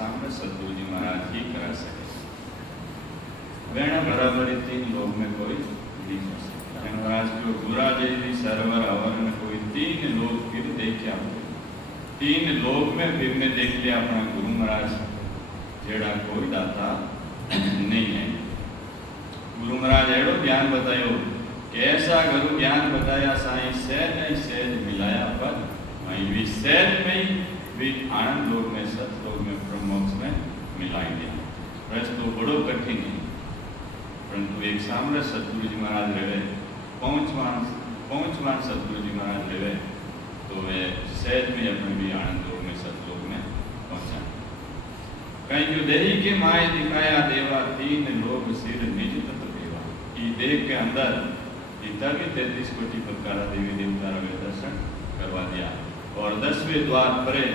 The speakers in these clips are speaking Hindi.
सामने सतगुरु जी महाराज ही करा सके। वेण बराबर 3 लोग में कोई नहीं हो सकता। महाराज जो गुरा जी सरवर अवर में कोई 3 लोग फिर देखा, 3 लोग में फिर ने देख लिया अपना गुरु महाराज जेड़ा कोई दाता नहीं है। गुरु महाराज एड़ो ज्ञान बतायो कि ऐसा गुरु ज्ञान बताया साईं सहज नहीं सहज मिलाया पर वहीं भी सहज में भी आनंद लोग में सत लोग में ब्रह्मोक्ष में मिलाई दिया। रस्तो बड़ो कठिन है, परंतु एक सामने सतगुरु जी महाराज रहे पहुंचवान सतगुरु जी महाराज रहे तो वे सहज में अपने भी आनंद लोग में सतलोक में पहुंचा। कहीं जो देही के माय दिखाया देवा 3 लोग सिर निज तत्व देवा। ये देह के अंदर इतना भी 33 कोटि प्रकार देवी देवता वे दर्शन करवा दिया और 10वें द्वार परे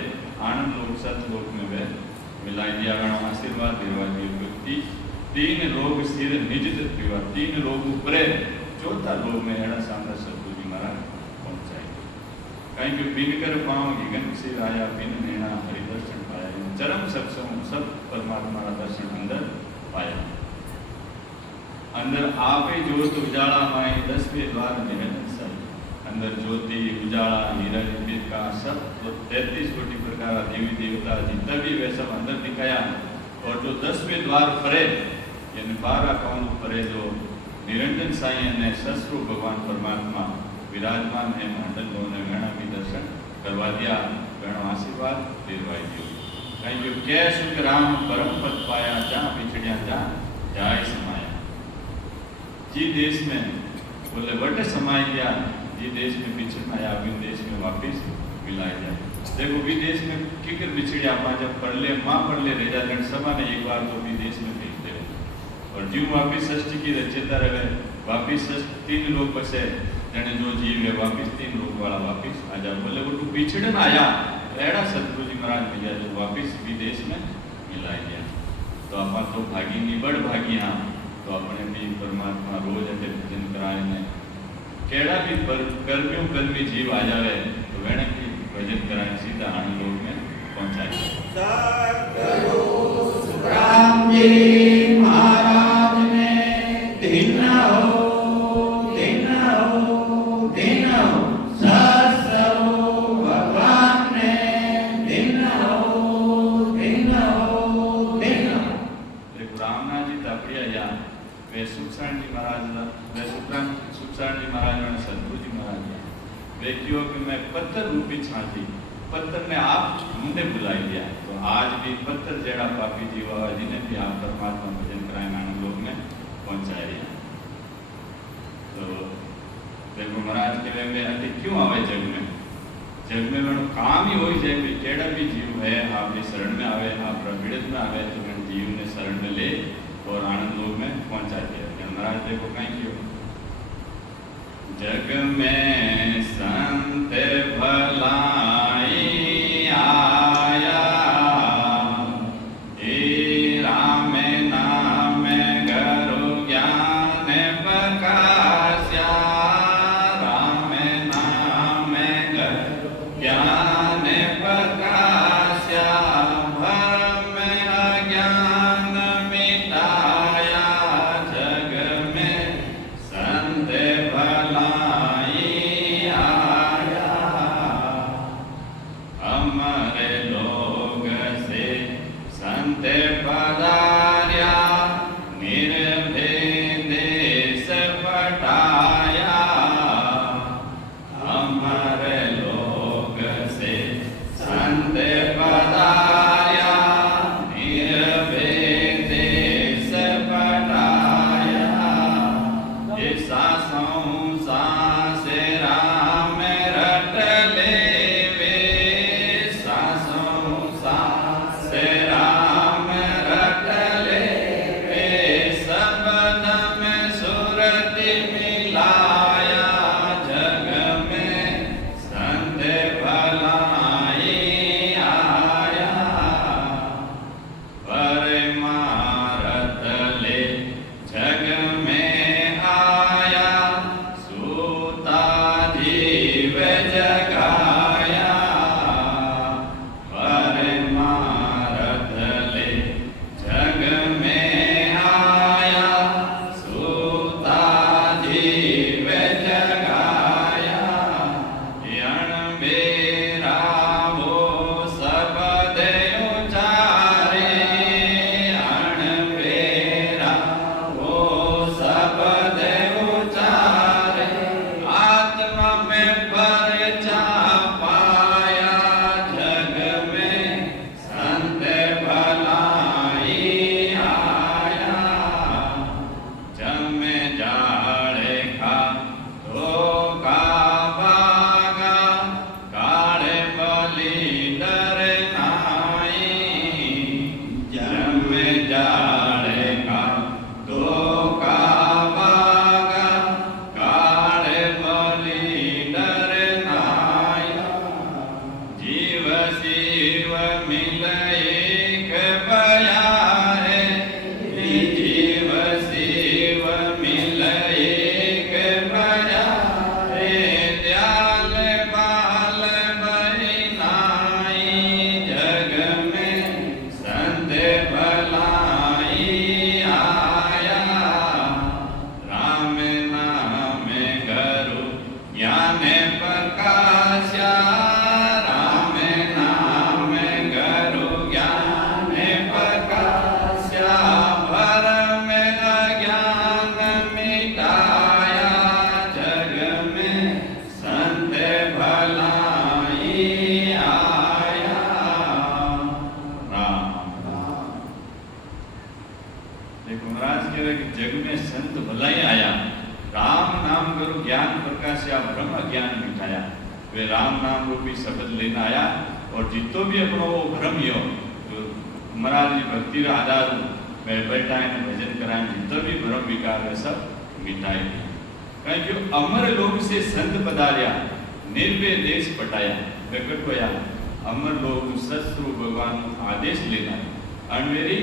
आनंद लोक सतलोक में वे मिलाई दिया। गणों आशीर्वाद देवा दियो 3 लोग सिर निज तत्व देवा। 3 लोग ऊपरे 4था लोग में एड़ा सामने सतगुरु जी महाराज पहुंचाएंगे। कहीं जो बिन कर पाओ गगन सिर आया बिन नैना हरि दर्शन पाया। चरम सत्संग सब परमात्मा का दर्शन अंदर पाया। अंदर आप ही ज्योत उजाला माए 10वें द्वार निरंजन साई। अंदर ज्योति उजाला नीरज प्रकाश सब 33 कोटि प्रकार देवी देवता जितना भी वे सब अंदर दिखाया। और जो 10वें द्वार परे यानी 12 कौन परे जो निरंजन साई ने ससरु भगवान परमात्मा विराजमान है मंडल ने गणा भी दर्शन करवा दिया। गणों आशीर्वाद दिलवाई दियो। कहीं जो कै सुख राम परम पद पाया जहाँ बिछड़िया जहाँ जाय समाया। जी देश में बोले वटे समाय गया, जी देश में बिछड़ना या विदेश में वापिस मिलाया जाए। देखो विदेश में किकर बिछड़िया माँ जब पढ़ ले माँ पढ़ ले रेजा जन सभा ने एक बार तो विदेश में भेज दे और जीव वापिस षष्ठी की रचेता रहे वापिस 3 लोग बसे जने जो जीव है वापिस 3 लोग वाला वापिस आ जा। बोले वो तू बिछड़न आया एड़ा सतगुरु जी महाराज मिला जो वापिस विदेश में मिलाई गया। तो आप तो भागी नहीं बड़ भागी। हाँ तो अपने भी परमात्मा रोज ऐसे भजन कराए ने केड़ा भी कर्मियों कर्मी जीव आ जावे तो वेण की भजन कराए सीधा आनंद लोक में पहुंचाए। राम जी महाराज ने दिन हो भगवान ने दिन हो। देखो रामनाथ जी तापड़िया या वे सुखसाण जी महाराज वे सुखसाण जी महाराज ने सतगुरु जी महाराज वे क्यों कि मैं पत्थर रूपी छाती पत्थर ने आप मुंडे बुलाई दिया। तो आज भी पत्थर जेड़ा पापी जीव जिन्हें भी आप परमात्मा भजन कराए आनंद लोक में पहुंचाए दिया। तो देखो महाराज के वे अति क्यों आवे जग में मन काम ही हो जाए भी केड़ा भी जीव है आपकी शरण में आवे आप पीड़ित में आवे तो मन जीव ने शरण में ले और आनंद लोक में पहुंचा दिया। महाराज देखो कहीं क्यों जग में संत भलाई आया हे राम नाम गुरु ज्ञान प्रकाश्या। राम नाम गुरु ज्ञान प्रकाश्या भरम अज्ञान मिटाया। जग में संत भलाई आया हमारे लोग से संत पधार्या निर्भय देश पटाया। हमारे लोग से बेरा वो सबदे उचारे, अण बेरा वो सबदे उचारे, आत्मा में परचा पाया, जग में संत भलाई आया, जम जाड़े खा धोखा भागा, काले बलि डर नाई, जम जाड़े खा धोखा भागा, काले बलि डर नाई, जीव शिव मिल एक बया है, जीव शिव मिल एक बया है, दयाल बाल बहिनाई, जग में संत भलाई आया, राम नाम गरु ज्ञान प्रकाशा, राम नाम गरु ज्ञान प्रकाशा, भरम अज्ञान मिटाया, जग में संत भलाई आया, राम। देखो महाराज कह रहे कि जग में संत भलाई आया, राम नाम गुरु ज्ञान प्रकाश या ब्रह्म ज्ञान मिटाया। वे राम नाम रूपी शब्द लेना आया और जितो भी अपनो वो भ्रम यो जो महाराज की भक्ति रा आधार में बैठा है भजन कराए, जितो भी भ्रम विकार है सब मिटाए दिया। कहीं जो अमर लोक से संत पधार्या, निर्भय देश पटाया, प्रकट होया अमर लोक शत्रु भगवान आदेश लेना, अणवेरी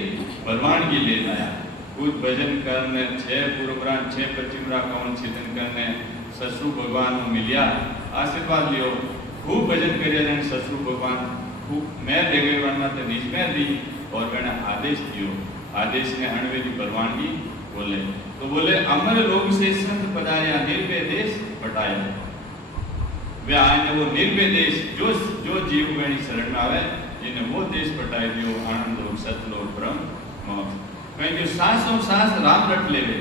परवानगी लेना आया, खुद भजन करने 6 पूर्वरा 6 पश्चिमरा कौन छिदन करने ससु भगवान को मिलिया, आशीर्वाद लियो, खूब भजन करिया जन ससु भगवान खूब मैं दे गई वरना तो निज में दी और मैंने आदेश दियो, आदेश ने अणवेरी परवानगी बोले तो बोले अमर लोक से संत पधार्या, निर्भय देश पटाया। वे आए वो निर्भय देश जो जो जीव गणी शरण में आवे इन्हें वो देश पटाई दियो, आनंद लोक सतलोक ब्रह्म मोक्ष। कहीं जो सांसों सांस राम रट लेवे,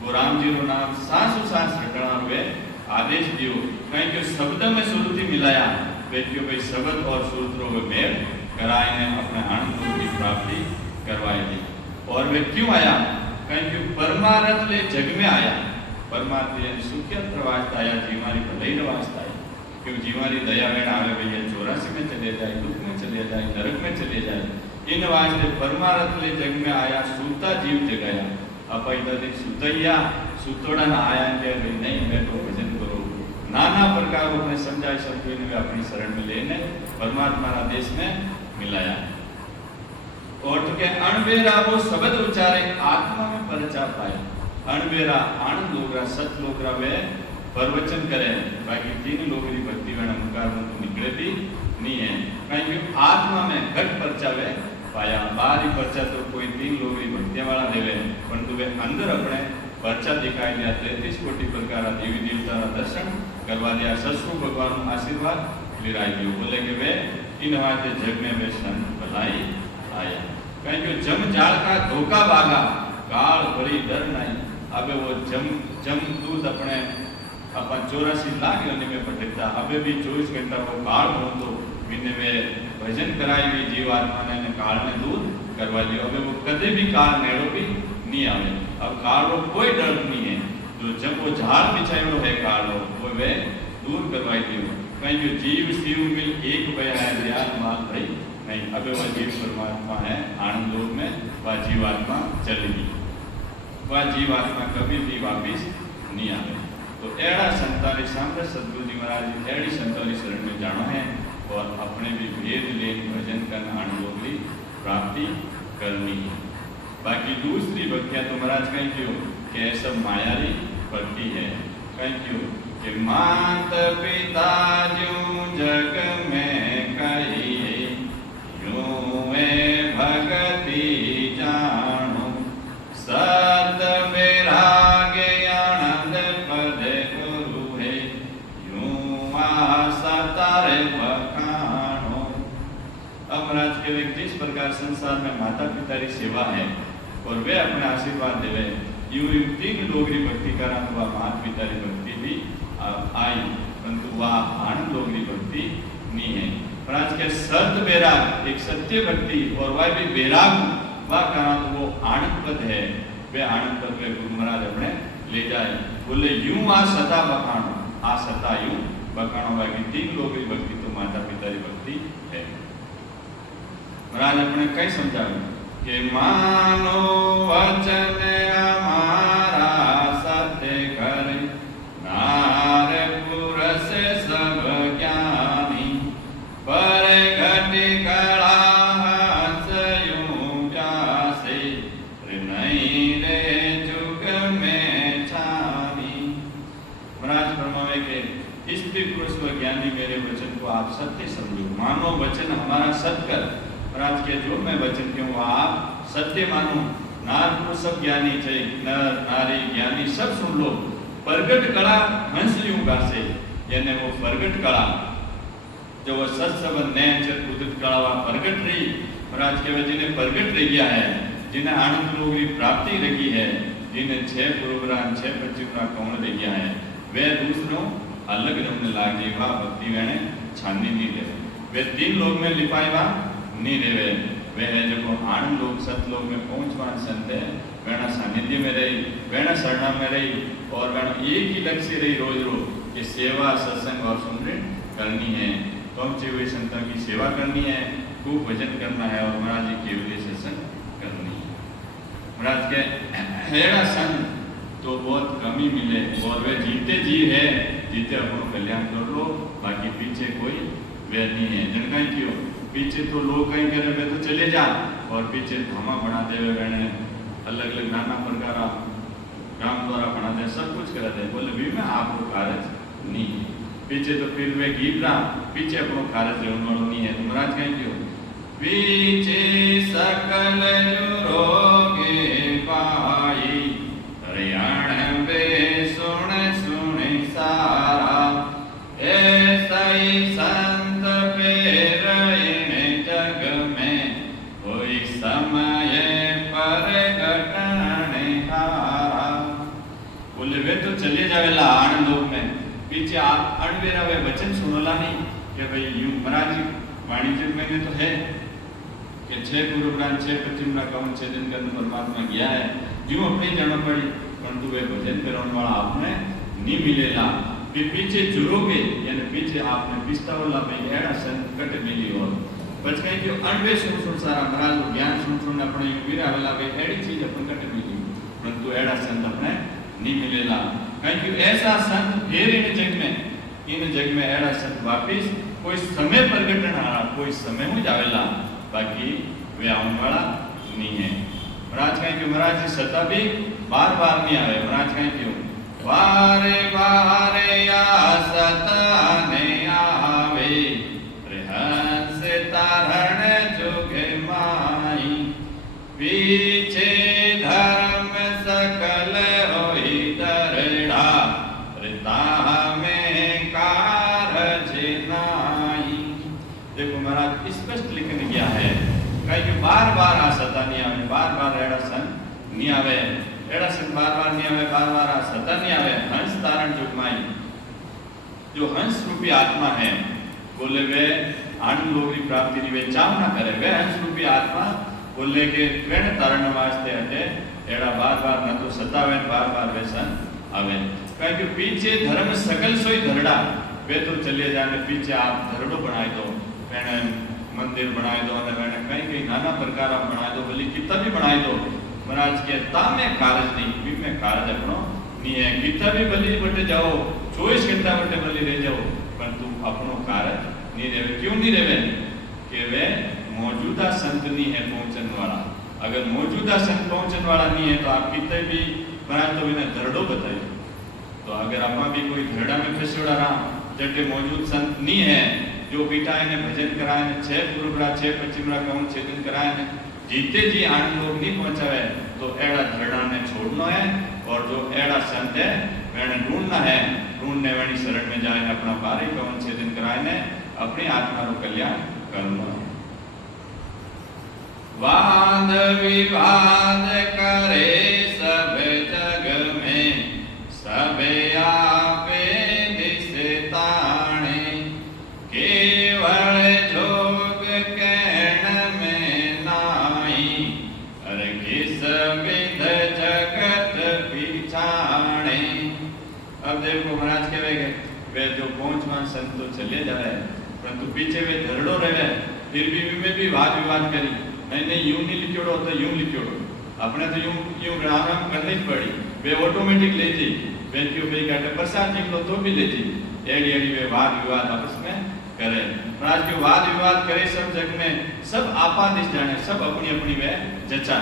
वो राम जी रो नाम सांसों सांस रटना हुए आदेश दियो। कहीं जो शब्द में सुरति मिलाया, वे क्यों भाई शब्द और सूत्रों में मेल कराए ने अपने आनंद की प्राप्ति करवाई दी। और वे क्यों आया? कहीं क्यों परमार्थ ले जग में आया, परमार्थ यानी सुखियत वास्ता आया, जीवारी भलाई वास्ता आया। क्यों जीवारी दया वेण आवे भैया 84 में चले जाए, दुख में चले जाए, नरक में चले जाए, इन वास्ते परमार्थ ले जग में आया, सूता जीव जगाया। अपैदा सुतैया सुतोड़ा ना आया कि भाई नहीं बैठो भजन करो, नाना प्रकार अपने समझाए सब कोई ने अपनी शरण में लेने परमात्मा देश में मिलाया। और तो क्या अणबेरा वो शब्द उच्चारे आत्मा में परचा पाए, अणबेरा आनंद लोगरा सत लोगरा वे प्रवचन करे, बाकी 3 लोगों की भक्ति वेण मुकार तो निकले भी नहीं है। कहीं आत्मा में घट परचा वे पाया, बाहरी परचा तो कोई 3 लोगों की भक्तियां वाला देवे, परंतु वे अंदर अपने परचा दिखाई दिया, 33 कोटि प्रकार देवी देवता का दर्शन करवा दिया, ससु भगवान आशीर्वाद लिराई दियो। बोले कि वे इन वास्ते जग में वे संत भलाई आया। कहीं जो जम जाल का धोखा भागा, काल बड़ी डर नहीं। अब वो जम दूध अपने अपन 84 लाख योनि में पटकता, अबे भी 24 घंटा वो काल हो तो बिन में भजन कराई हुई जीवात्मा ने काल में दूर करवा दिया। अबे वो कदे भी काल नेड़ो भी नहीं आवे, अब काल को कोई डर नहीं है। जो जब वो झाड़ बिछायो है काल वो वे दूर करवाई दियो। कहीं जो जीव शिव मिल एक बया है, दयाल माल भाई नहीं। अबे वह जीव परमात्मा है, आनंद लोक में वह जीवात्मा चलेगी, वह जीवात्मा कभी भी वापिस नहीं आवे। तो एड़ा संताली सामने सदगुरु जी महाराज एड़ी संताली शरण में जाना है और अपने भी भेद लेन भजन करना अनुभव की प्राप्ति करनी है। बाकी दूसरी भक्तियां तो महाराज कहीं क्यों कि ऐसा मायारी भक्ति है। कहीं क्यों कि मात पिता जो जग में कही यूं भगति जानो, सत विरागे आनंद पद गुरु है, यूं सता के वे जिस प्रकार संसार में माता पिता की सेवा है और वे अपने आशीर्वाद देवे, यूं तीन लोगरी भक्ति करा तो वह माता पिता की भक्ति भी आई, परंतु वह आनंद लोगरी भक्ति नहीं है। पर आज के सत बैराग एक सत्य भक्ति और वह भी बैराग वह करा तो वो आनंद पद है, वे आनंद पद में गुरु महाराज अपने ले जाए। बोले यूं आ सता बखानो, आ सता यूं बखानो वाली तीन लोगरी भक्ति तो माता पिता की भक्ति है। महाराज अपने कई समझावे कि मानो वचन हमारा सत्य करे, नारपुर से सब ज्ञानी, पर घटी कला हंसयूं प्यासे, नहीं रे जुग में छानी। महाराज फरमावे के इस भी पुरुष व ज्ञानी मेरे वचन को आप सत्य समझो, मानो वचन हमारा सत्य कर। महाराज के जो मैं वचन कहूँ आप सत्य मानो, नार पुरुष सब ज्ञानी चाहिए, नर नारी ज्ञानी सब सुन लो। प्रगट कला हंस यूं गासे, यानी वो प्रगट कला जो वो सत संबंध नैचर उदित कला वह प्रगट रही। महाराज के जिन्हें प्रगट रह गया है, जिन्हें आनंद लोग की प्राप्ति रखी है, जिन्हें 6 प्रोग्राम 6 25 कौन रह गया है, वे दूसरों अलग रमने लाग जाए, वह भक्ति वेणे छानी नहीं दे, वे 3 लोग में लिपाएवा नहीं रेवे। वे है जो आनंद लोग सत लोग में पहुंचवान संत है, वेणा सानिध्य में रही, वेणा शरणा में रही और वेणा एक ही लक्ष्य रही रोज रोज कि सेवा सत्संग और सुमरण करनी है, पहुंचे हुए संतों की सेवा करनी है, खूब भजन करना है और महाराज जी केवल सत्संग करनी है। महाराज के हेड़ा संत तो बहुत कमी मिले और वे जीते जी है, जीते अपनो कल्याण कर लो, बाकी पीछे कोई वे नहीं है। जनकाई क्यों पीछे तो लोग कहीं करे वे तो चले जा और पीछे धामा बना दे, मैंने अलग अलग नाना प्रकार काम द्वारा बना दे, सब कुछ करा दे। बोले भी मैं आपको कार्य नहीं है, पीछे तो फिर वे गीत रहा, पीछे अपनो कार्य रहने वालों नहीं है। तो महाराज कहीं क्यों पीछे सकल रोगे पाई, हरियाण वे सुन सुन सारा, ऐसा ही संत पे जग में कोई समय पर घटने हारा। बोले वे तो चले जावेला आनंद लोक में, पीछे आप अणवेरा वे वचन सुनोला नहीं कि भाई यूं महाराज वाणिज्य में तो है कि 6 पूर्वग्राम 6 पश्चिम ना कौन 6 दिन के अंदर परमात्मा गया है, यूं अपनी जन्म पड़ी, परंतु वे भजन करने वाला आपने नहीं मिलेला। फिर पीछे जुड़ोगे यानी पीछे आपने पिस्ता वाला भाई एड़ा संकट मिली और बच गई जो अनवे सुन सारा महाराज को ज्ञान सुन अपने वीरा वाला भाई एड़ी चीज अपन कट मिली, परंतु एड़ा संत अपने नहीं मिलेला। कहीं कि ऐसा संत फिर इन जग में एड़ा संत वापिस कोई समय प्रगटन आना, कोई समय हो जावेला, बाकी वे आने वाला नहीं है। महाराज कहीं कि महाराज जी सता भी बार बार नहीं आवे। महाराज कहीं क्यों वारे वारे या सताने आवे, रहस तारण जुगे माई, पीछे धर्म सकल होई दरड़ा, रिता में कारज नाई। देखो महाराज स्पष्ट लिखने गया है कहीं कि बार बार आ सता नहीं आवे, बार बार एड़ा सन नहीं आवे, एड़ा संत बार बार नहीं आवे, बार बार आ सता नहीं आवे। हंस तारण जुगमाई, जो हंस रूपी आत्मा है, बोले वे आनंद लोग की प्राप्ति नहीं वे चाव ना करे, वे हंस रूपी आत्मा बोले के वेण तारण वास्ते हटे एड़ा बार बार न तो सतावे बार बार वे सन आवे। कहीं कि पीछे धर्म सकल सोई धरड़ा, वे तो चले जाने पीछे आप धरड़ो बनाए दो, वेणे मंदिर बनाए दो, कहीं कहीं नाना प्रकार आप बनाए दो, बोली कितना भी बनाए दो। महाराज के तामे कारज नहीं, भी में कारज अपनो नहीं है, कितना भी बलि बटे जाओ 24 घंटा बटे बलि रह जाओ, परंतु अपनो कारज नहीं रहे। क्यों नहीं रहे कि वे मौजूदा संत नहीं है पहुंचने वाला। अगर मौजूदा संत पहुंचने वाला नहीं है तो आप कितने भी महाराज तो इन्हें धरड़ो बताइए। तो अगर आप भी कोई धरड़ा में फंसोड़ा रहा जटे मौजूद संत नहीं है जो बेटा इन्हें भजन कराए ने 6 पूर्वरा 6 पश्चिमरा कौन 6 दिन कराए ने जीते जी आनंद लोग नहीं पहुंचावे, तो एड़ा धरड़ा ने छोड़ना है और जो एड़ा संत है मैंने ढूंढना है, ढूंढने वाली शरण में जाए अपना 12 कौन 6 दिन कराए ने अपनी आत्मा को कल्याण करना है। वाद विवाद करे सब जग में, सबे आपे दिसे ताणे, केवल जोग कहण में नाई, अरे किस विध जगत पिछाणे। अब देखो महाराज कहेंगे वे जो 5 संत तो चले जाए परंतु पीछे वे धरड़ो रहे, फिर भी में भी वाद विवाद करी, नहीं यूं नहीं लिखोड़ो तो यूं लिखोड़ो, अपने तो यूं गणाना करनी पड़ी, वे ऑटोमेटिक ले जी, वे क्यों भाई कहते प्रसाद निकलो तो भी ले जी, एड़ी एड़ी वे वाद विवाद आपस में करे। महाराज के वाद विवाद करे सब जग में, सब आपादिश जाने, सब अपनी अपनी वे जचा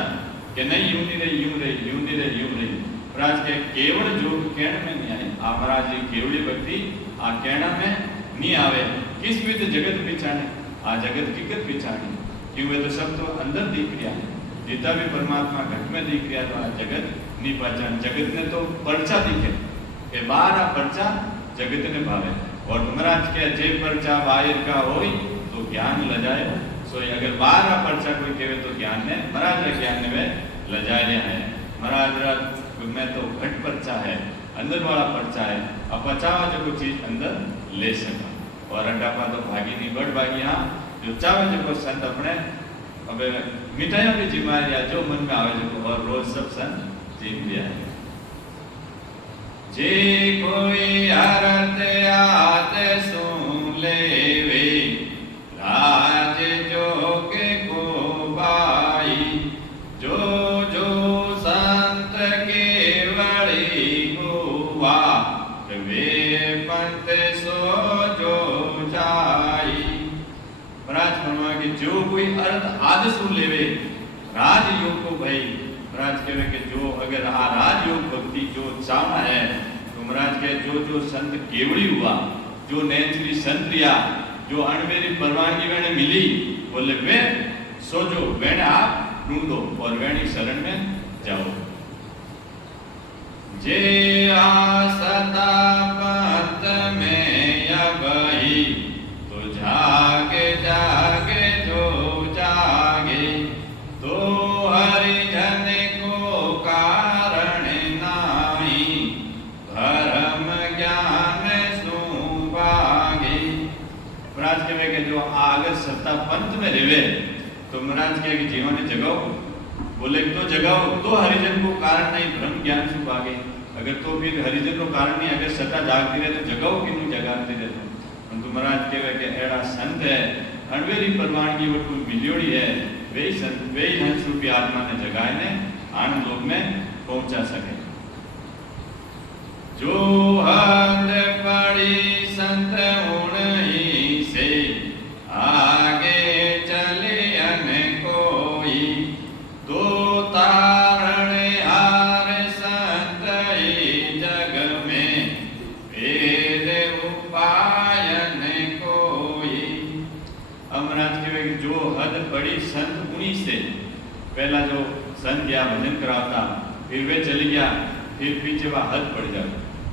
कि नहीं यूं नहीं रही यूं रही, यूं नहीं रही यूं रही। महाराज के केवल जोग कहण में नहीं आए, आ महाराज जी केवली भक्ति आ कहना में नहीं आवे, किस विध जगत पिछाने, आ जगत की कर पिछाने, क्यों वे तो सब तो अंदर दिख रहा है, जितना भी परमात्मा घट में दिख रहा तो आ जगत नहीं पहचान, जगत ने तो पर्चा दिखे, ये बाहर आ पर्चा जगत ने भावे, और महाराज के जे पर्चा बाहर का होई तो ज्ञान ल जाए, सो अगर बाहर आ पर्चा कोई कहे तो ज्ञान ने, महाराज रे ज्ञान ने वे ल जाए है। महाराज में तो घट पर्चा है, अंदर वाला पर्चा है, अब बचावा जो कोई चीज अंदर ले सका, और अड्डापा तो भागी नहीं बड़ भागी, हाँ जो चाहे जो संत अपने अब मिठाइयां भी जिमा लिया, जो मन में आवे जो, और रोज सब संत जीम लिया है। जे कोई अरत आत सुन लेवे, राज जोग को बाई, जो जो संत केवड़ी हुआ, वे पंथ सो जो जाई। महाराज फरमाया कि जो कोई अर्थ आद सुन लेवे, राजयोग को भाई, महाराज कहे कि जो अगर आ राजयोग भक्ति जो चाहना है, तो महाराज कहे जो जो संत केवड़ी हुआ, जो नेचुरी संत रिया, जो अणमेरी परवानगी वेणे मिली, बोले वे सो जो वेणे आप ढूंढो और वेणी शरण में जाओ। जे आसता पंथ में अबही, तो जागे जागे जो जागे, तो हरिजन को कारण नाई, धर्म ज्ञान सुभागे। महाराज कहे कि जो अगर सत्ता पंथ में रेवे, तो महाराज कहे कि जीवन ने जगाओ, बोले तो जगाओ, तो हरिजन को कारण नहीं, ब्रह्म ज्ञान सुभागे, अगर तो फिर हरिजन को कारण नहीं, अगर सत्ता जागती रहे तो जगाओ कि नहीं जगाती रहे। परंतु महाराज कहे कि एड़ा संत है, अणवेरी परवानगी वो कोई मिलियोड़ी है, वे संत वे हंस रूपी आत्मा ने जगाए ने आनंद लोक में पहुंचा सके। जो हद पड़ी संत उन्हीं से, आगे चले अन कोई, तो तारण हार संत जग में, वेद उपायन कोई। अमराज के जो हद पड़ी संत उन्हीं से, पहला जो संत गया भजन कराता, फिर वे चली गया, फिर पीछे वह हद पड़ जाए,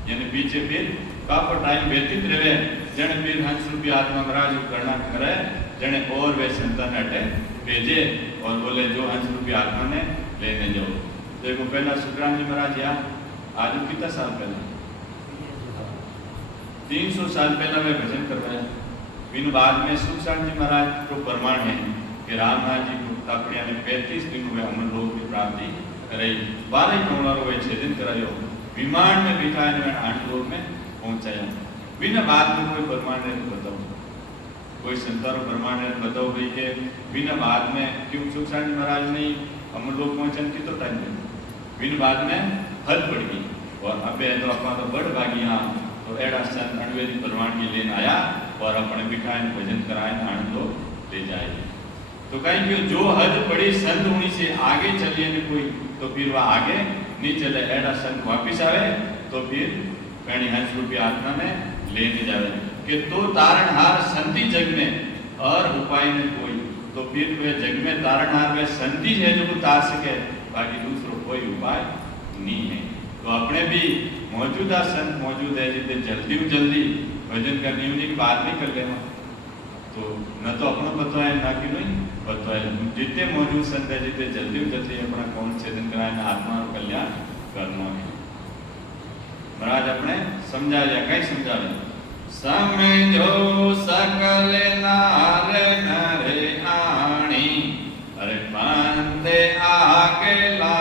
यानी पीछे फिर काफी टाइम व्यतीत रहे, जन फिर हंस रूपी आत्मा महाराज करना करे, जने और वे संतान हटे भेजे और बोले जो हंस रूपी आत्मा ने लेने जाओ। देखो पहला सुखराम जी महाराज यहाँ आज कितना साल पहला, 300 साल पहला वे भजन करवाया। फिर बाद में सुखराम जी महाराज को प्रमाण है कि रामनाथ जी को तापड़िया ने 35 दिन में अमर लोक की प्राप्ति कराई, 12 करोड़ वे छेदन करायो, विमान में बिठाए ने आनंद लोक में पहुंचाया। बिना बाद में कोई प्रमाण नहीं बताओ, कोई संतारों प्रमाण नहीं बताओ भाई के बिना बाद में क्यों सुखराम जी महाराज ने अमर लोक पहुंचने की तो टाइम नहीं, बिना बाद में हद पड़ गई, और अबे तो अपना तो बड़ भागी यहाँ तो एड़ा संत अणवेरी प्रमाण की लेन आया और अपने बिठाए भजन कराए आनंद लोक ले जाए। तो कहीं कि जो हद पड़ी संत उन्हीं से आगे चलिए न कोई, तो फिर वह आगे नहीं चले, एड़ा संत वापिस आवे तो फिर कहीं हंस रूपी आत्मा में लेने जावे कि तो तारणहार संति जग में और उपाय न कोई, तो फिर वे जग में तारणहार वे संति है जो तार सके, बाकी दूसरो कोई उपाय नहीं है। तो अपने भी मौजूदा संत मौजूद है, जितने जल्दी भजन करनी उन्हीं की बात नहीं कर लेना, तो तो न तो अपना बतवाए ना कि नहीं बतवाए जितने मौजूद संत है जितने जल्दी जल्दी अपना कौन छेदन कराए आत्मा कल्याण करना है। महाराज अपने समझा दिया कहीं समझा दिया समझो सकल नार नरे आणी अरे पंते आकेला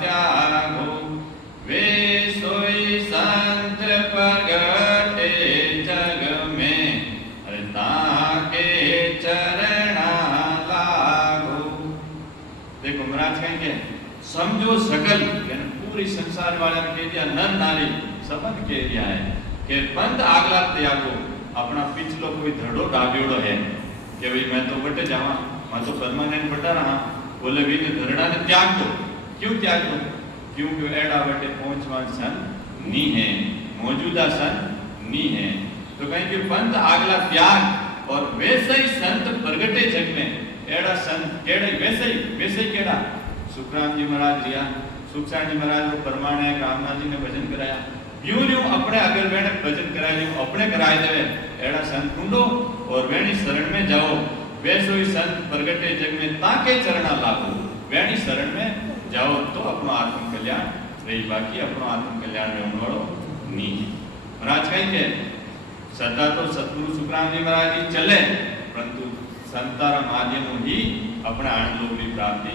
त्यागो वे सोई संत प्रगटे जग में अरे ताके चरणा लागो। देखो महाराज कहेंगे समझो सकल पूरी संसार वाले ने कह दिया नर नारी सबंध कह दिया है कि पंथ आगला त्यागो अपना पिछलो कोई धड़ो डाब्योड़ो है कि भाई मैं तो बटे जावा मैं तो परमानेंट बटा रहा बोले भी ने धरड़ा ने त्याग दो। क्यों त्याग दो? क्योंकि एड़ा बटे पहुंचवा सन नी है मौजूदा सन नी है। तो कहीं कि पंथ आगला त्याग और वैसे ही संत प्रगटे जग में एड़ा संत केड़े वैसे ही केड़ा सुखराम जी महाराज लिया सुखसाण जी महाराज को परमाणे रामनाथ जी ने भजन कराया यूं यूं अपने अगर वेणे भजन कराए यूं अपने कराए देवे एड़ा संत ढूंढो और वेणी शरण में जाओ वैसो ही संत प्रगटे जग में ताके चरणा लागो वेणी शरण में जाओ तो अपनो आत्म कल्याण रही बाकी अपनो आत्म कल्याण में होने वालो नहीं। महाराज कहेंगे सदा तो सतगुरु सुखराम जी महाराज जी चले परंतु संतारा माध्यमों ही अपने आनंद लोक की प्राप्ति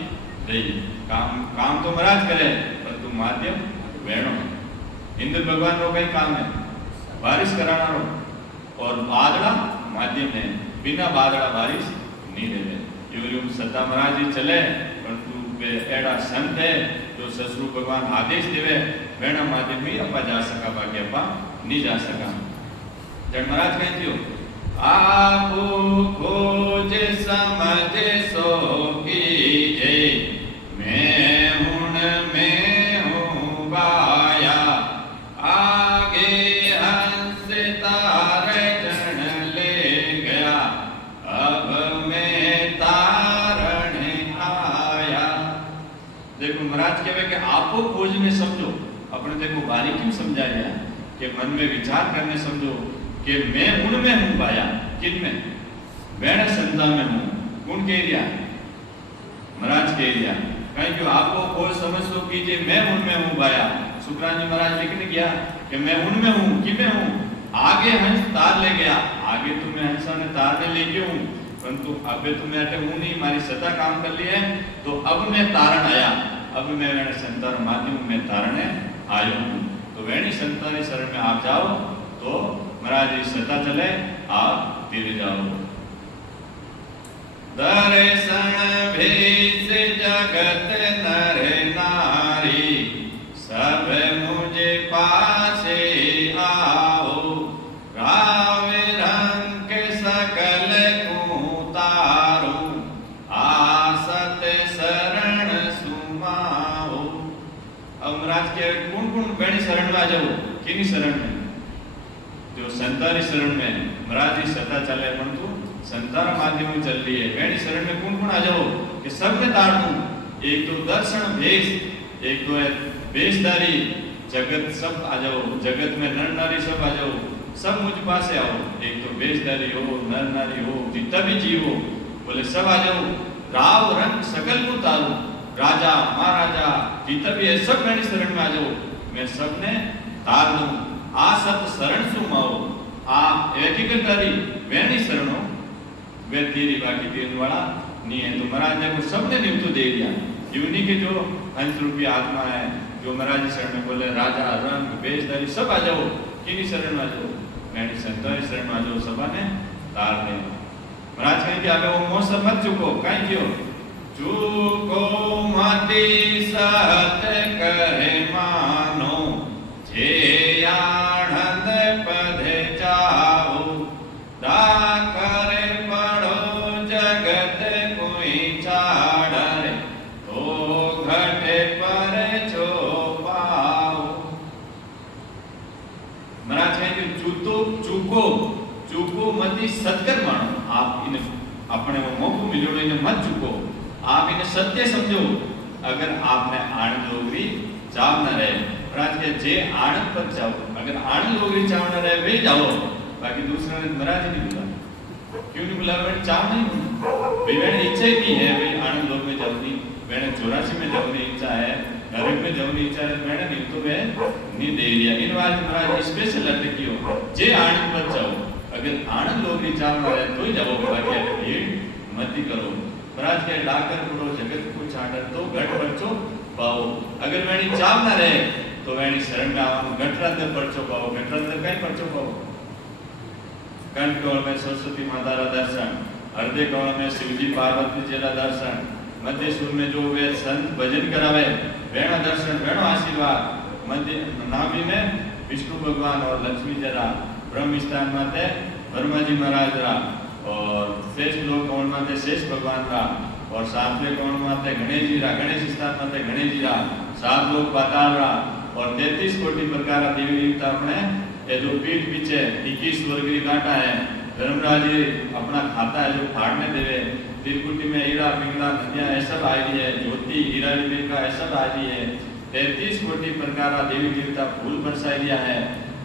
रही। काम तो महाराज करे परंतु माध्यम वेणो इंद्र भगवान रो कई काम है बारिश कराना रो और बादड़ा माध्यम है बिना बादड़ा बारिश नहीं रहे। यूं यूं सत्ता महाराज जी चले परंतु वे एड़ा संत है जो ससुर भगवान आदेश देवे वेणा माध्यम ही अपा जा सका बाकी अपा नहीं जा सका। जन महाराज कहती हो आपो खोज समझ सो कीजे मैं हुन में हूँ बाया आगे हंस तारे चढ़ ले गया अब मैं तारण आया। देखो महाराज कहवे कि आपो खोज में समझो अपने देखो बारीकी समझाया कि मन में विचार करने समझो कि मैं उनमें हूँ बाया किन में वैण संता में हूँ कौन कह रिया महाराज कह रिया कहीं जो आपको खोज समझ सो कीजिए मैं उनमें हूँ बाया। सुखराम जी महाराज लिखने गया कि मैं उनमें हूँ कि मैं हूँ आगे हंस तार ले गया आगे तो मैं हंसा ने तार ने ले गया हूँ परंतु अब तो मैं अटे हूँ नहीं मारी सत्ता काम कर ली है तो अब मैं तारण आया अब मैं वेण संतान माध्यम में तारने आयो हूँ। तो वेणी संतानी शरण में आप जाओ तो महाराज जी सत्ता चले आप धीरे जाओ। दर्शन भेष जगत नर नारी सब मुझे पासे आओ राव रंग सकल उतारो आसत शरण सुमाओ। अब महाराज के कौन कौन बड़ी शरण में आ जाओ किनी शरण में जो संतानी शरण में महाराज जी सत्ता चले परंतु संतान माध्यम चल रही है वेणी शरण में कौन कौन आ जाओ कि सब में ताड़ दूं। एक तो दर्शन भेष एक तो है वेशधारी जगत सब आ जाओ जगत में नर नारी सब आ जाओ सब मुझ पास आओ। एक तो वेशधारी हो नर नारी हो जितना भी जीव हो बोले सब आ जाओ राव रंग सकल को तारू राजा महाराजा जितना भी है सब वेणी शरण में आ जाओ मैं सबने तार दूं। आ सत शरण सुमाओ आ एकीकतारी वेणी शरणों वे तेरी बाकी देने वाला नहीं है। तो महाराज ने को सबने नियुक्त दे दिया यूनी के जो हंस रूपी आत्मा है जो महाराज शरण में बोले राजा रंग वेशधारी सब आ जाओ किनी शरण में आ जाओ मैंने संतानी शरण में आ जाओ सभा ने तार दे। महाराज कहें कि अबे वो मौसम मत चुको कहीं क्यों चुको मती सत करे मानो जे आनंद पद जाओ दा करे चूको मती सत्कर मानो आप इन्हें अपने वो मौको मिलो इन्हें मत चूको आप इन्हें सत्य समझो। अगर आपने आनंद लोगरी चाव न रहे महाराज के जे आनंद पर जाओ अगर आनंद लोगरी चाव न रहे वे जाओ बाकी दूसरा ने महाराज नहीं बोला क्यों नहीं बुलाया? मैंने चाह नहीं भाई, मैंने इच्छा ही नहीं है भाई आनंद लोक में जाऊंगी, मैंने 84 में जाऊंगी इच्छा है, नरक में जाऊंगी इच्छा है, मैंने नहीं तो मैं नहीं दे दिया। इन बात महाराज स्पेशल अटकी हो जे आनंद पर जाओ, अगर आनंद लोग की चाह रहे तो ही जाओ, बाकी भीड़ मत करो। महाराज के डाकर पड़ो जगत को छाड़ तो घट परचो पाओ, अगर मैंने चाह ना रहे तो मैंने शरण में आवा घटरांतर परचो पाओ, घटरांतर कहीं परचो पाओ। कंठ कौल में सरस्वती माता का दर्शन, हृदय कौल में शिवजी पार्वती जी का दर्शन, मध्य सुर में जो वे संत भजन करावे वेणा दर्शन वेणो आशीर्वाद, मध्य नाभि में विष्णु भगवान और लक्ष्मी जरा, ब्रह्म स्थान माते वर्मा जी महाराज रा, और शेष लोक कौन माते शेष भगवान का, और सातवें कौन माते गणेश जी रा, गणेश स्थान माते गणेश जी रा, सात लोक पाताल रा, और 33 कोटि प्रकार देवी देवता अपने ये जो पीठ पीछे 21 स्वर्ग की कांटा है, धर्मराज जी अपना खाता है जो फाड़ने देवे, त्रिकुटी में हीरा पिंगला नदियां ऐसा आई है, ज्योति हीरा लिपि का ऐसा आई है, 33 कोटि प्रकार देवी देवता फूल बरसाई दिया है,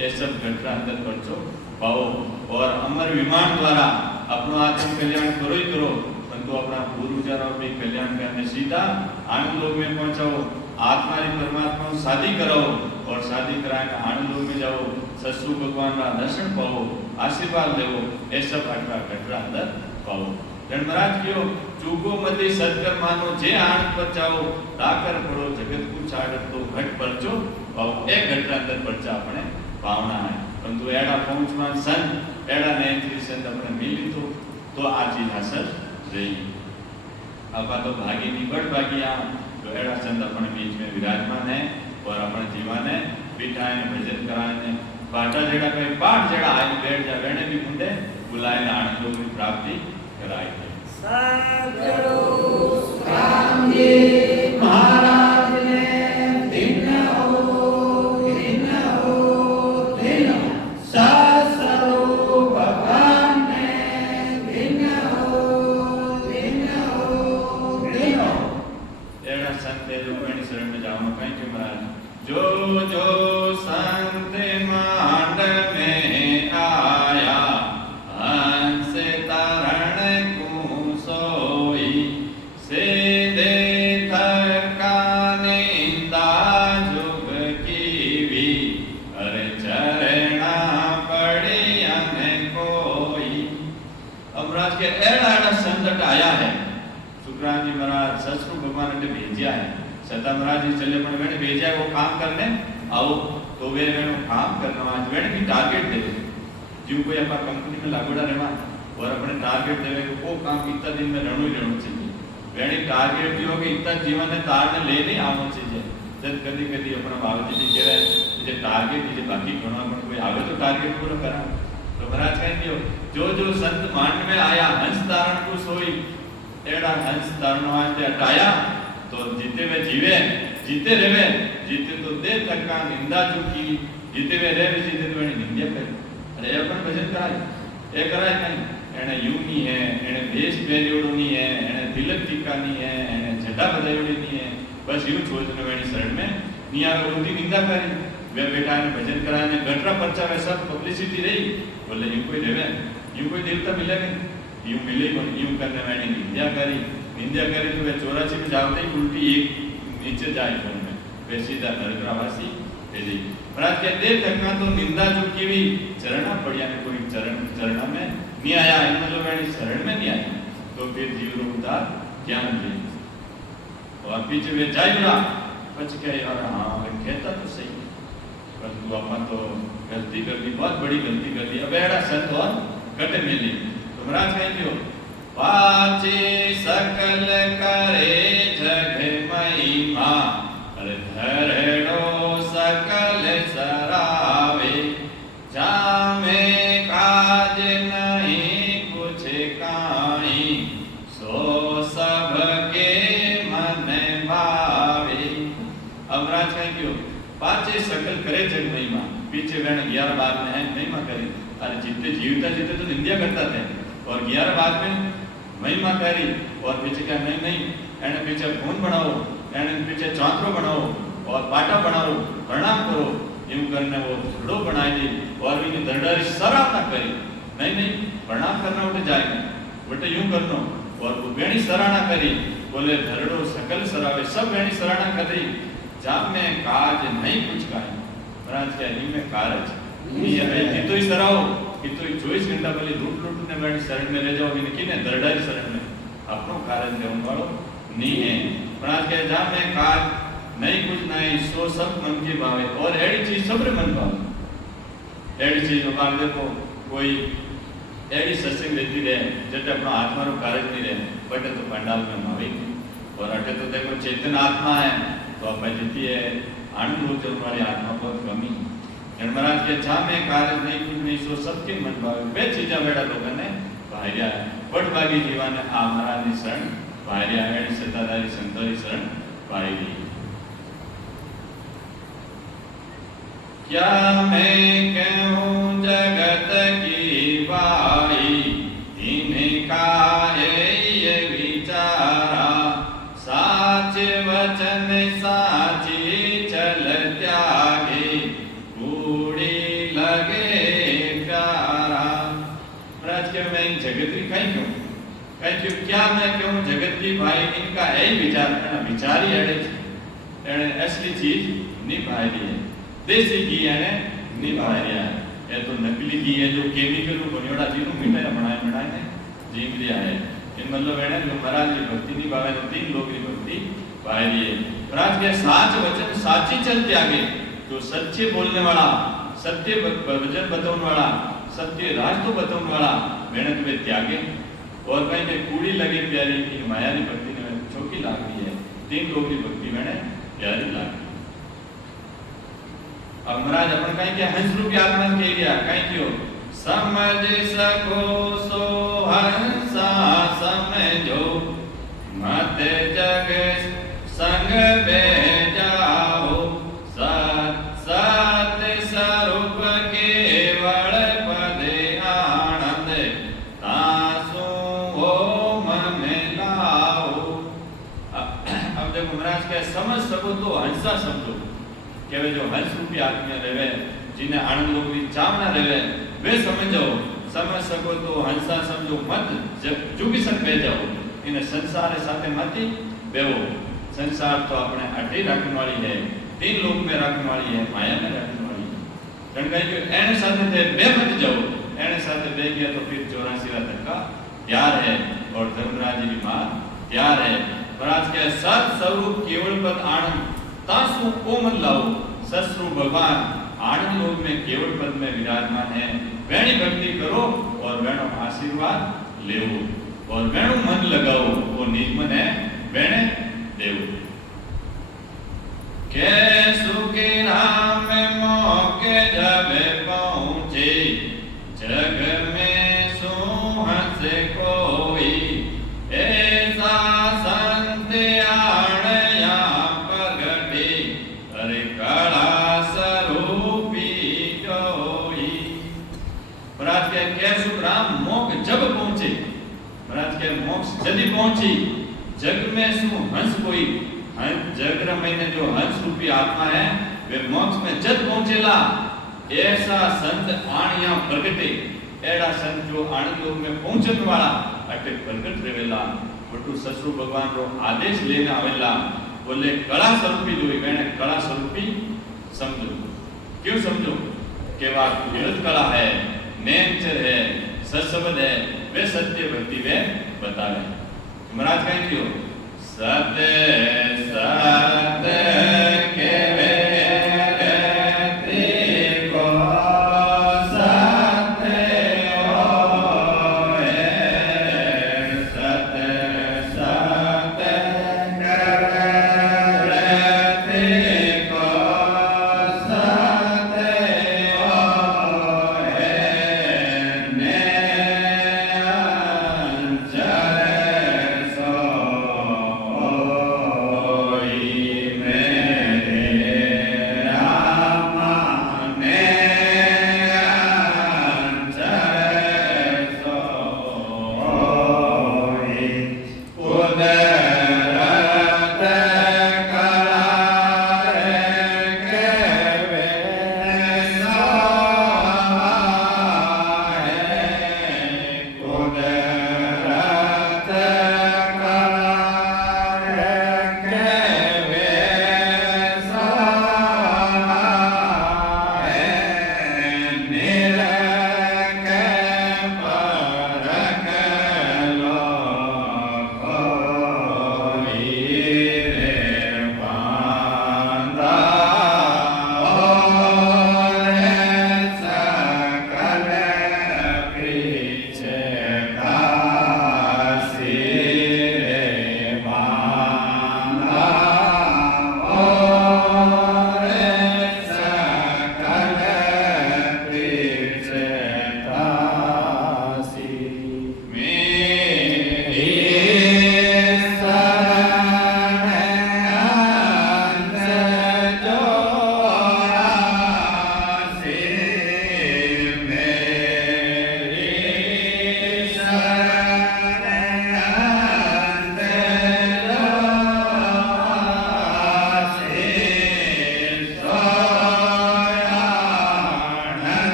ये सब घटना अंदर परचो पाओ। और अमर विमान द्वारा अपना आत्म कल्याण करो ही करो, परंतु अपना पूर्व जरा भी कल्याण करने सीधा आनंद लोक में पहुंचाओ, आत्मा ही परमात्मा को शादी कराओ, और शादी कराकर आनंद लोक में जाओ, ससु भगवान का दर्शन पाओ, आशीर्वाद लेवो, ये सब अटवा घटरा अंदर पाओ। धर्मराज क्यों चूको मती सत्कर मानो जे आनंद पर जाओ, डाकर पड़ो जगत को छाड़ तो घट परचो पाओ, एक घटरा अंदर परचा अपने पावना है। परंतु एड़ा पहुंचमान संत एड़ा नयन संत अपने मिली तो आ चीज हासिल रही। अब तो भागी निकट भागिया तो एड़ा संत अपने बीच में विराजमान है, और अपने जीवन है बिठाए भजन कराए पाटा जेड़ा कहीं पाठ जेड़ा आए बैठ जा वेणे भी मुंडे बुलाए आनंद लोग की प्राप्ति कराई है। सद्गुरु राम जी महाराज ने दिन हो सस्वरूप भगवान ने दिन हो एड़ा संत है जो मैंने शरण में जाऊं कहीं के महाराज जो जो संत मांड में आया हंस तरण को सोई से दे थकाने जुग की भी अरे चरणा पड़ी अन कोई। अमराज के एड़ा एड़ा संकट आया है, शुक्रान जी महाराज ससुर भगवान ने भेजा है, सदा महाराज जी चले पण मैंने भेजा है वो काम करने आओ, तो वे मैंने काम करना आज मैंने भी टारगेट दे जो कोई अपना कंपनी में लागोड़ा रहवा और अपने टारगेट देवे कि वो काम इतना दिन में रहना ही रहना चाहिए, मैंने टारगेट दियो कि इतना जीवन ने तार ने ले नहीं आना चाहिए। जब कभी कभी अपना बाबूजी जी कह रहे मुझे टारगेट मुझे बाकी घणा पण कोई आवे तो टारगेट पूरा करा। तो महाराज कहेंगे जो जो संत मांड में आया हंस तारण को सोई, एड़ा हंस तारण वास्ते हटाया तो जीते वे जीवे जीते रहे, जीते तो दे तका निंदा चुकी, जीते वे रहे जीते तो निंदा करे। अरे अपन भजन कराए ए कराए कहीं एने यूं नहीं है, एने देश बेरियोड़ो नहीं है, एने तिलक टीका नहीं है, एने झंडा बजायोड़ी नहीं है, बस यूं छोड़ने वाली शरण में नहीं आवे उल्टी निंदा करे। वे बेटा ने भजन कराए ने गटरा पर्चा वे सब पब्लिसिटी रही, बोले यूं कोई देवे यूं कोई देवता मिलेगा यूं मिले यूं करने वाली निंदा करी तो वे 84 में जाते ही उल्टी एक नीचे जाए फोन में वे सीधा नरकवासी भेजी। महाराज कहते थकना तो निंदा जो की भी चरणा पड़िया ने कोई चरण में नहीं आया, मतलब मैंने शरण में नहीं आया तो फिर जीव रो उदार ज्ञान ले और पीछे वे जाएगा बच गए। और हाँ कहता तो सही, परंतु अपन तो गलती कर दी, बहुत बड़ी गलती कर दी। अब एड़ा संत और घट मिली तो महाराज कहेंगे वाचे सकल करे जग महिमा, अरे धरणो सकल सरावे, जामे काज नहीं कुछ काई, सो सब के मन भावे। अब राज कहेंगे पाचे सकल करे जग महिमा, पीछे वह 11 बार में है महिमा करी। अरे जितने जीवता जीते तो निंदा करता थे और 11 बार में महिमा करी और पीछे क्या नहीं एने पीछे फोन बनाओ, एने पीछे चौंतरो बनाओ और पाटा बनाओ, प्रणाम करो, यूं करने वो झगड़ो बनाई दी और भी दरदारी सराहना करी। नहीं नहीं, प्रणाम करना उठ जाएगा, बेटे यूं करनो। और वो बेणी सराहना करी, बोले धरड़ो सकल सरावे, सब बेणी सराहना कर रही। जब में काज नहीं कुछ काज, महाराज क्या ही में कारज ये भाई कितो ही सराओ, कितो ही 24 घंटा पहले लूट लूट ने बेणी शरण में ले जाओ, इनकी ने दरडाई शरण में अपनो कारज देवन वालो नहीं है। महाराज क्या जब में काज नहीं कुछ नहीं, सो सब मन की भावे। और एड़ी चीज सबरे मन भावे, एड़ी चीज में देखो कोई एड़ी सत्संग रहती रहे जटे अपना आत्मा रो कार्य नहीं रहे, बटे तो पंडाल में मावी। और अटे तो देखो चेतन आत्मा है, तो आप जीती है आनंद रोचन वाली आत्मा बहुत कमी। महाराज के छा में कार्य नहीं कुछ नहीं, सो सबके मन भावे। वे चीजा बेटा लोगों ने भार्या बड़ भागी जीवा ने आ महाराज की शरण भार्या, एड़ी सत्ताधारी संतों की शरण भाई। क्या मैं कहूँ जगत की बाई, इनका ये विचारा, साच वचन साची चल त्यागे, कूड़ी लगे प्यारा। महाराज के मैं जगत की कहीं क्यों, क्या मैं कहूँ जगत की भाई, इनका यही विचार, विचारी एड़े असली चीज निभाई है। देसी घी है निभाया है, ये तो नकली घी है जो केमिकल बनियोड़ा चीज मिठाई बनाए जीव दिया है। इन मतलब है जो महाराज की भक्ति निभावे तो 3 लोग की भक्ति पाई है। महाराज के साच वचन साची चल त्यागे, जो सच्चे बोलने वाला, सत्य वचन बताने वाला, सत्य राज तो बताने वाला मेहनत में त्यागे। और कहीं पे कूड़ी लगे प्यारी की माया की भक्ति ने चौकी लागती है, 3 लोग की भक्ति मैंने प्यारी लागती। अब महाराज अपन कहीं के हंस रूपी आत्मा कह दिया, कहीं क्यों समझ सको सो हंसा समझो, मत जग संग बे जाओ, सत स्वरूप केवल पदे आनंद, तासु हो मन लाओ। अब देखो महाराज क्या समझ सको तो हंसा समझो, कि वे जो हंस रूपी आत्मा रहे, जिन्हें आनंद लोग की चावना रहे, वे समझो। समझ सको तो हंसा समझो, मत जब जुगी सक बह जाओ, इन्हें संसार साथे मती बेवो। संसार तो अपने अटे रखने वाली है, 3 लोक में रखने वाली है, माया में रखने वाली है। कहीं कहीं एने साथे थे बे मत जाओ, एने साथे बह गया तो फिर 84 धक्का तैयार है। और धर्मराज जी की बात तैयार है। महाराज के सत स्वरूप केवल पद आनंद, तासु कोमल लाओ, ससरु भगवान आनंद लोक में केवल पद में विराजमान है। वेणी भक्ति करो और वेणो आशीर्वाद लेवो, और वेणु मन लगाओ, वो निज मन है वेणे देवो। के सुखी राम मौके जब पहुँचे, जग में सुहस कोई, ऐसा संत आड़या प्रगटे, अरे कला स्वरूपी जोई। महाराज के कैसु राम मोक जब पहुंचे, महाराज के मोक्ष जल्दी पहुंची, जग में सु हंस कोई, जग में जो हंस रूपी आत्मा है वे मोक्ष में जब पहुंचेला, ऐसा संत आणिया प्रगटे, एड़ा संत जो आनंद लोक में पहुंचने वाला अटे प्रगट रहेला। बटू ससुर भगवान रो आदेश लेने आवेला, बोले कला स्वरूपी जो मैंने कला स्वरूपी समझो। क्यों समझो? कि वह विरुद्ध कला है, नेचर है, सत्सबद है, वे सत्य भक्ति वे बतावे। महाराज कहें क्यों सत्य सत्य के Amen.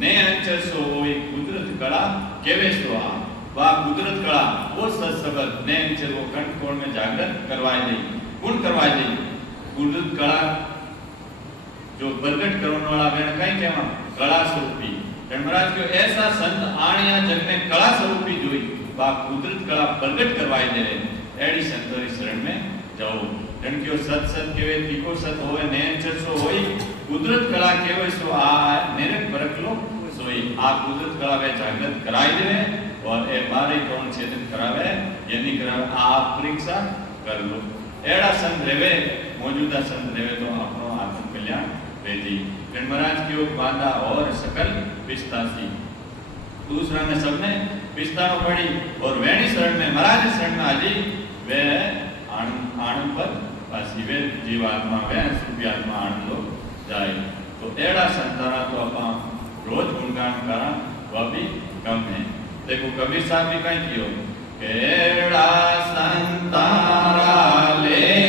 ने अंचल सो होई कुदरत कला केवे सो आ वा कुदरत कला वो सत्सबद ने अंचल वो कंठ कोण में जागृत करवाई दी गुण करवाई दी कुदरत कला जो प्रकट करने वाला वेण कई केवा कला स्वरूपी धर्मराज को ऐसा संत आणिया जग में कला स्वरूपी जोई वा कुदरत कला प्रकट करवाई दे एडी संतोरी शरण में जाओ जन क्यों सत सत केवे तीको सत होवे ने अंचल सो होई कुदरत कला केवे सो आ निरक परख लो सोई आ कुदरत कला वे जागृत कराई दे और ए बारे कौन छेदन करावे यानी करावे आप परीक्षा कर लो एड़ा संत रेवे मौजूदा संत रेवे तो अपनो आत्म कल्याण वेदी महाराज की ओर बांधा और सकल पिस्तासी दूसरा में सबने पिस्तानो पड़ी और वेणी शरण में महाराज शरण में आजी वे आनंद पर पासी वे जीवात्मा वे सुखी आनंद लो जाए तो एड़ा संताना तो अपा रोज गुणगान करा वह भी कम है देखो कबीर साहब भी कहीं कियो केड़ा संतारा ले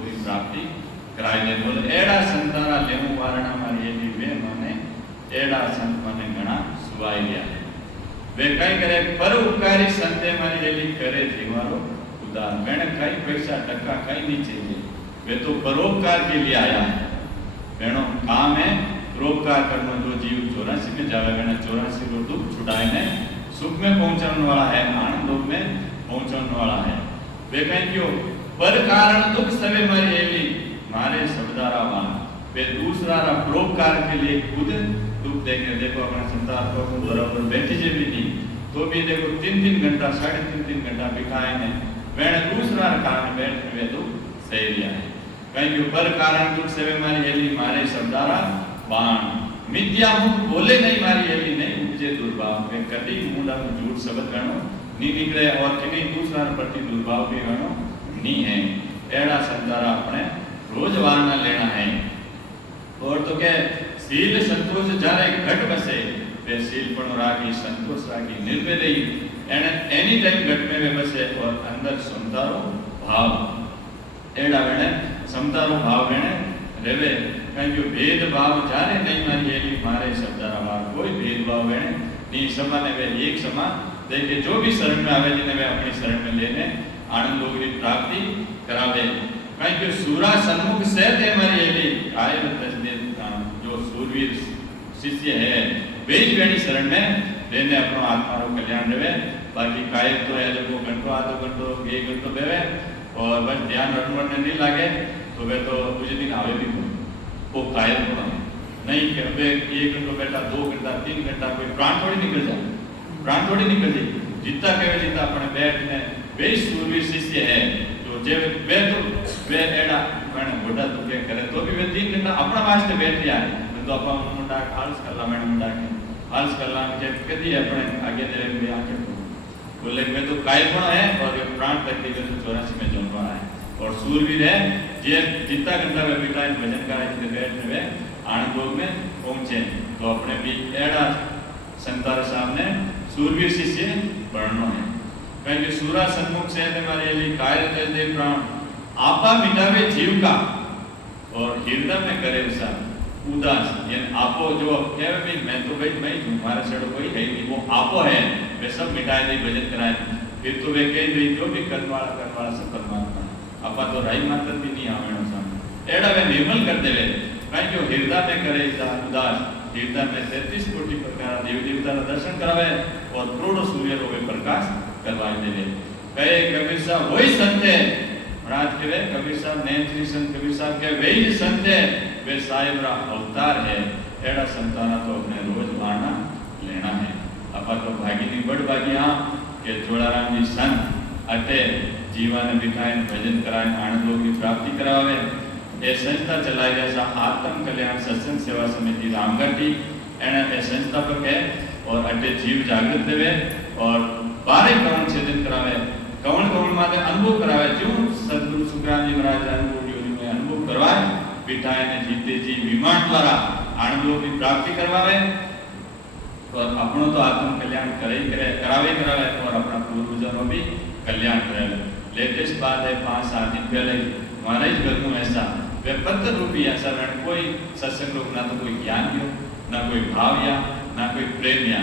लोग की प्राप्ति कराई दे। बोले एड़ा संतारा लेवू वारणा मारी एली वे मने एड़ा संत मने घना सुवाई गया है। वे कई करे पर उपकारी संते मारी एली करे जीवारो उदार। मैंने कई पैसा टक्का कई नहीं चाहिए, वे तो परोपकार के लिए आया है। बहनों काम है परोपकार करना। जो जीव 84 में जावे मैंने 84 को दुख छुटाए ने सुख में पहुंचाने वाला है, आनंद में पहुंचाने वाला है। वे कहीं क्यों पर कारण दुख सवे मारी एली मारे शब्दारा वान। वे दूसरा परोपकार के लिए खुद दुख देंगे। देखो अपना संतान को बराबर बैठी जे भी नहीं तो भी देखो 3-3 घंटा 3.5 घंटा बिठाए ने मैंने दूसरा कारण बैठ में दुख सही लिया है। कहीं क्यों पर कारण दुख सवे मारी एली मारे शब्दारा बाण। मिथ्या मुख बोले नहीं मारी एली नहीं उपजे दुर्भाव। वे कभी मुंडा में झूठ शब्द गणो नहीं निकले और कि दूसरा प्रति दुर्भाव भी गणो नहीं है। एड़ा संतारा अपने रोज वारना लेना है। और तो क्या शील संतोष जारे घट बसे वे शील पण राखी संतोष राखी निर्वेदई एनी टाइम घट में वे बसे और अंदर समतारो भाव एड़ा वेणे समतारो भाव वेणे रेवे। कहीं जो भेदभाव जारे नहीं मारी एली मारे शब्दारा भाव कोई भेदभाव वेणे नहीं समान वे एक समान देखे। जो भी शरण में आवे जिन्हें वे अपनी शरण में लेने आनंद लोग की प्राप्ति करावे। कहीं जो सूरा सन्मुख से ते मारी एली आयल तजने जो सूरवीर शिष्य है वे ही वेणी शरण में लेने अपनो आत्मा रो कल्याण रहे। बाकी कायक तो है जो घंटो आधो घंटो 1 घंटो बेवे और बस ध्यान रटने नहीं लागे तो वे तो कुछ दिन आवे भी वो कायक तो नहीं कि वे 1 घंटो बैठा 2 घंटा 3 घंटा कोई प्राण थोड़ी निकल जाए, प्राण थोड़ी निकल जाए। जितना कहे जितना अपने बैठने वे सूरवीर शिष्य है जो जे वे तो वे एड़ा मैंने मोटा तो क्या करे तो भी वे 3 घंटा अपना वास्ते बैठ रहा है। तो अपन मुंडा आलस करला मैंने मुंडा के आलस करला जे कदी अपने आगे दे में आके बोले मैं तो कायपण है और ये प्राण तक के 84 में जन्म रहा है। और सूरवीर है जे जितना घंटा वे बिताए भजन कराए थे बैठने वे आनंद लोग में पहुंचे। तो अपने भी एड़ा संतार सामने सूरवीर शिष्य बनना है। कहीं कि सूरा सन्मुख से हमारे लिए कायर तेज दे प्राण आपा मिटावे जीव का और हृदय में करे उसा उदास। यानी आपो जो कहे भी मैं तो भाई मैं हूँ हमारा सड़ कोई है नहीं वो आपो है वे सब मिटाए दे भजन कराए। फिर तो वे कह रही जो भी करने वाला सब परमात्मा आपा तो राई मात्र भी नहीं आवे सामने एड़ा वे निर्मल कर देवे। कहीं जो हृदय में करे उदास हृदय में 33 कोटि प्रकार देवी देवता का दर्शन करावे और करोड़ों सूर्य को वे प्रकाश करवाए देवे। कहे कबीर साहब वही संत है महाराज कहे कबीर साहब नैन श्री संत कबीर साहब के वही संत है वे साहिब रा अवतार है। एड़ा संताना तो अपने रोज वारना लेना है। अपा तो भागी बड़ भागी के जोड़ाराम जी संत अटे जीवन बिताए भजन कराए आनंद की प्राप्ति करावे। ये संस्था चलाई जैसा आत्म कल्याण सत्संग सेवा समिति रामगढ़ एने ए संस्थापक है और अटे जीव जागृत देवे और 12 कवण छेदन करावे। कवण कवण माते अनुभव करावे जो सद्गुरु सुखराम जी महाराज अनुभव में अनुभव करवाए बिठाए ने जीते जी विमान द्वारा आनंदों की प्राप्ति करवावे और अपनो तो आत्म कल्याण करावे और अपना पूर्वजों भी कल्याण करावे। लेटेस्ट बात है 5-7 दिन पहले हमारा ही घर में ऐसा वे पत्र रूपी ऐसा कोई सत्संग लोग ना तो कोई ज्ञान हो ना कोई भाव या ना कोई प्रेम या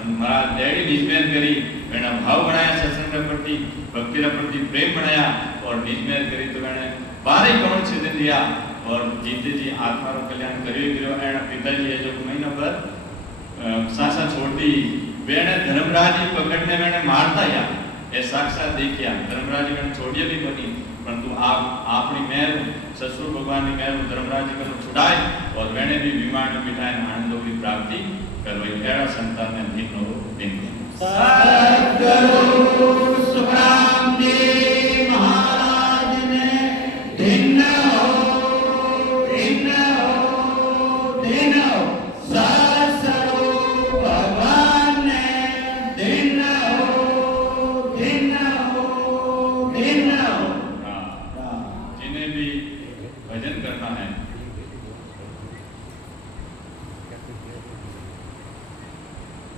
महाराज डैडी निजमेर करी मैंने भाव बनाया सत्संग प्रति भक्ति प्रति प्रेम बनाया और निजमेर करी तो मैंने 12 कवण छेदन दिया और जीते जी आत्मा रो कल्याण करियो एना पिताजी जो महीना पर सासा छोड़ी वेने धर्मराज जी पकड़ने मैंने मारता या ए साक्षात देखिया धर्मराज जी मैंने छोड़िए भी बनी परंतु आप अपनी मेहर ससुर भगवान की मेहर धर्मराज जी को छुड़ाए और मैंने भी विमान में बिठाए आनंदों की प्राप्ति करवाई। एड़ा संतान ने दिन हो दिन सद्गुरु सुखराम जी महाराज ने दिन हो ससुर भगवान ने दिन हो जिन्हें भी भजन करना है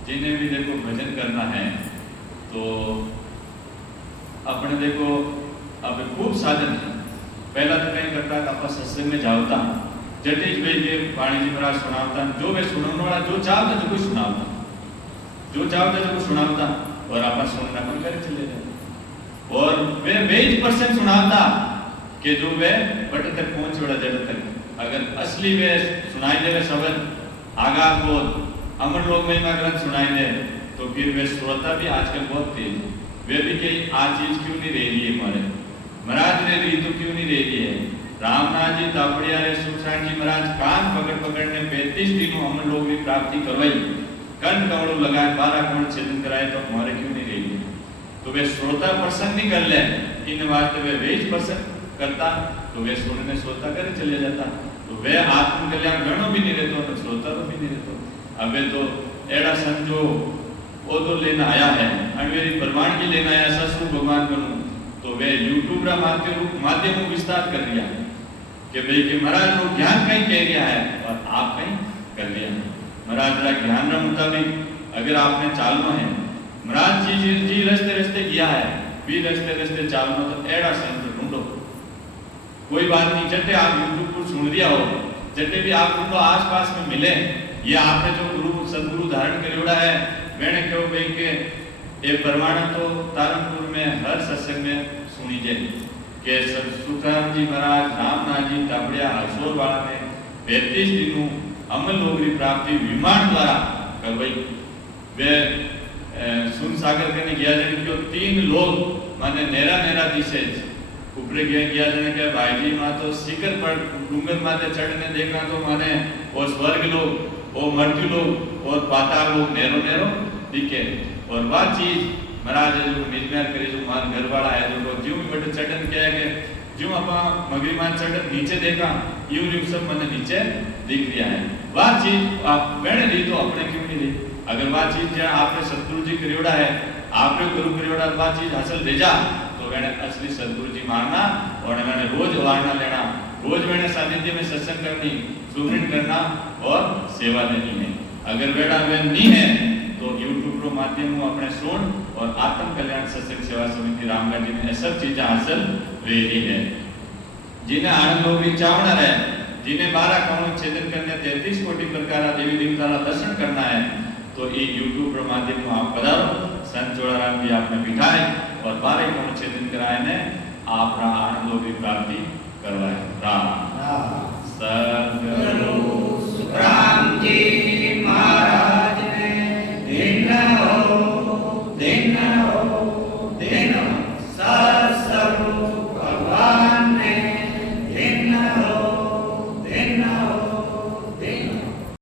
जिन्हें भी देखो भजन करना है तो अपने देखो अब खूब साधन है पहला तो कहीं करता है आप सत्संग में जावता जटे ज वे वाणी जी महाराज सुनावता जो वे सुनाने वाला जो चाहता जो कुछ सुनावता जो चाहता जो कुछ सुनावता और आप सुनना पण करे चले जाते और वे ही पर्सन सुनावता कि जो वे बट तक पहुंच बड़ा जड़ तक अगर असली वे सुनाई दे वे शब्द आगाह बोध अमर लोक महिमा ग्रंथ सुनाई दे तो फिर वे श्रोता भी आजकल बहुत तेज वे भी कहीं आ चीज क्यों नहीं रह रही है हमारे महाराज ने री तो क्यों नहीं रह रही है रामनाथ जी तापड़िया रे सुखसाण जी महाराज कान पकड़ पकड़ ने 35 दिनों हम लोग की प्राप्ति करवाई कंठ कमड़ो लगाए 12 कमड़ छेदन कराए तो हमारे क्यों नहीं रही है तो वे श्रोता प्रसन्न नहीं कर ले इन वास्ते वे वेज प्रसन्न करता तो वे सुनने श्रोता करे चले जाता तो वे आत्म कल्याण गणो भी नहीं रहता तो श्रोता तो भी नहीं रहता अब वे तो एड़ा समझो वो तो लेना आया है अनवेरी प्रमाण की लेना आया ससुर भगवान बनू तो वे यूट्यूब रा माध्यम विस्तार कर दिया कि भाई के महाराज वो ज्ञान कहीं कह रहा है और आप कहीं कर लिया महाराज रा ज्ञान रा मुताबिक अगर आपने चालना है महाराज जी रस्ते रस्ते गया है भी रस्ते रस्ते चालना तो एड़ा संत ढूंढो कोई बात नहीं जटे आप यूट्यूब पर सुन दिया हो जटे भी आप उनको आसपास में मिले ये आपने जो गुरु सदगुरु धारण करोड़ा है मैंने कहो भाई के ये प्रमाण तो तारनपुर में हर सत्संग में सुनी जाए कि सुखराम जी महाराज रामनाथ जी तापड़िया हसोर वाला ने 35 दिनों अमल लोगरी प्राप्ति विमान द्वारा करवाई वे सुन सागर करने गया जने क्यों 3 लोग माने नेरा नेरा दिशे ऊपर गया जने के भाई जी मां तो शिखर पर डूंगर माथे चढ़ने देखना तो माने वो स्वर्ग लोग वो मृत्यु लोग और पाताल लोग नेरो नेरो दिखे और वह चीज महाराज जो निजमेर करे जो मान घर वाला है जो ज्यों बट चढ़न क्या है कि ज्यों अपा मगरीमान चढ़न नीचे देखा यूं यूं सब मन नीचे दिख रहा है वह चीज आप मैंने ली तो अपने क्यों नहीं ली अगर वह चीज जहाँ आपने सतगुरु जी करियोड़ा है आपने गुरु करियोड़ा वह चीज हासिल दे जा तो मैंने असली सतगुरु जी मानना और मैंने रोज वारना लेना रोज मैंने सानिध्य में सत्संग करनी सुमरन करना और सेवा देनी है अगर बेटा वे नहीं है तो यूट्यूब के माध्यम में अपने सुन और आत्म कल्याण सत्संग सेवा समिति रामगढ़ जी ने सब चीजें हासिल ले रही है जिन्हें आनंद लोग चावना है जिन्हें 12 कमल छेदन करने 33 कोटि प्रकार देवी देवता का दर्शन करना है तो ये यूट्यूब के माध्यम में आप पधारो संत जोड़ाराम जी आपने बिठाए और 12 कमल छेदन कराए ने आप आनंद लोग प्राप्ति करवाए राम